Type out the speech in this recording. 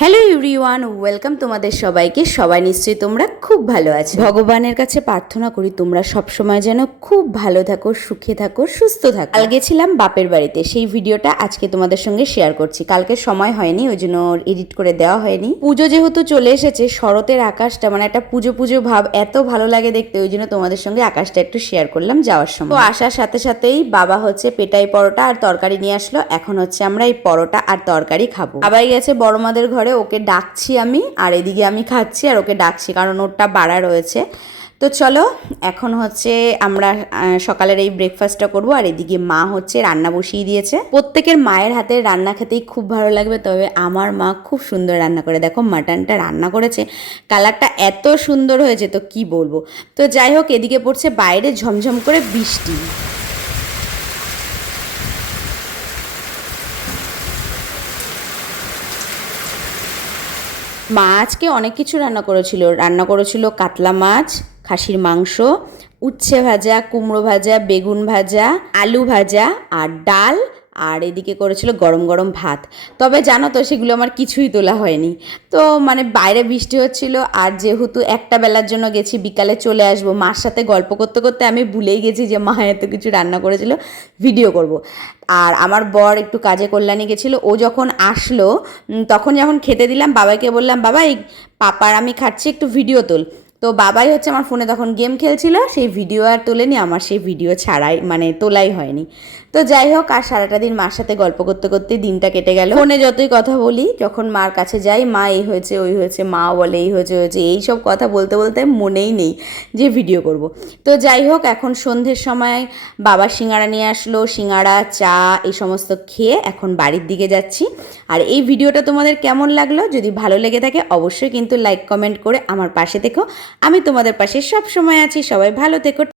Hello everyone, welcome তোমাদের সবাইকে। সবাই নিশ্চয়ই তোমরা খুব ভালো আছো। ভগবানের কাছে প্রার্থনা করি তোমরা সবসময় যেন খুব ভালো থাকো, সুখে থাকো, সুস্থ থাকো। কাল গেছিলাম বাপের বাড়িতে, সেই ভিডিওটা আজকে তোমাদের সঙ্গে শেয়ার করছি। কালকে সময় হয়নি, ওই জন্য এডিট করে দেওয়া হয়নি। পুজো যেহেতু চলে এসেছে, শরতের আকাশটা মানে একটা পুজো পুজো ভাব, এত ভালো লাগে দেখতে, ওই জন্য তোমাদের সঙ্গে আকাশটা একটু শেয়ার করলাম যাওয়ার সময়। তো আসার সাথে সাথেই বাবা হচ্ছে পেটাই পরোটা আর তরকারি নিয়ে আসলো। এখন হচ্ছে আমরা এই পরোটা আর তরকারি খাবো। বাবাই গেছে বড় মাদের ঘরে, ওকে ডাকছি আমি, আর এদিকে আমি খাচ্ছি আর ওকে ডাকছি, কারণ ওরটা বাড়া রয়েছে। তো চলো এখন হচ্ছে আমরা সকালের এই ব্রেকফাস্টটা করবো। আর এদিকে মা হচ্ছে রান্না বসিয়ে দিয়েছে। প্রত্যেকের মায়ের হাতের রান্না খেতেই খুব ভালো লাগবে, তবে আমার মা খুব সুন্দর রান্না করে। দেখো মাটনটা রান্না করেছে, কালারটা এত সুন্দর হয়েছে তো কি বলবো। তো যাই হোক, এদিকে পড়ছে বাইরে ঝমঝম করে বৃষ্টি। মা আজকে অনেক কিছু রান্না করেছিল কাতলা মাছ, খাসির মাংস, উচ্ছে ভাজা, কুমড়ো ভাজা, বেগুন ভাজা, আলু ভাজা আর ডাল, আর এদিকে করেছিল গরম গরম ভাত। তবে জানো তো, সেগুলো আমার কিছুই তোলা হয়নি। তো মানে বাইরে বৃষ্টি হচ্ছিল, আর যেহেতু একটা বেলার জন্য গেছি, বিকালে চলে আসবো, মার সাথে গল্প করতে করতে আমি ভুলেই গেছি যে মা এত কিছু রান্না করেছিল, ভিডিও করব। আর আমার বর একটু কাজে কল্যাণে গেছিলো, ও যখন আসলো তখন যখন খেতে দিলাম, বাবাকে বললাম বাবা এই পাপার আমি খাচ্ছি, একটু ভিডিও তোল। তো বাবাই হচ্ছে আমার ফোনে তখন গেম খেলছিল, সেই ভিডিও আর তোলেনি, আমার সেই ভিডিও ছাড়াই মানে তোলাই হয়নি। তো যাই হোক, আর সারাটা দিন মার সাথে গল্প করতে করতে দিনটা কেটে গেল। ফোনে যতই কথা বলি, যখন মার কাছে যাই, মা এই হয়েছে ওই হয়েছে, মা বলে এই হয়েছে হয়েছে, এই সব কথা বলতে বলতে মনেই নেই যে ভিডিও করব। তো যাই হোক, এখন সন্ধ্যের সময় বাবা সিঙ্গাড়া নিয়ে আসলো, সিঙ্গাড়া চা এই সমস্ত খেয়ে এখন বাড়ির দিকে যাচ্ছি। আর এই ভিডিওটা তোমাদের কেমন লাগলো, যদি ভালো লেগে থাকে অবশ্যই কিন্তু লাইক কমেন্ট করে আমার পাশে থেকো। আমি তোমাদের পাশে সব সময় আছি। সবাই ভালো থেকো।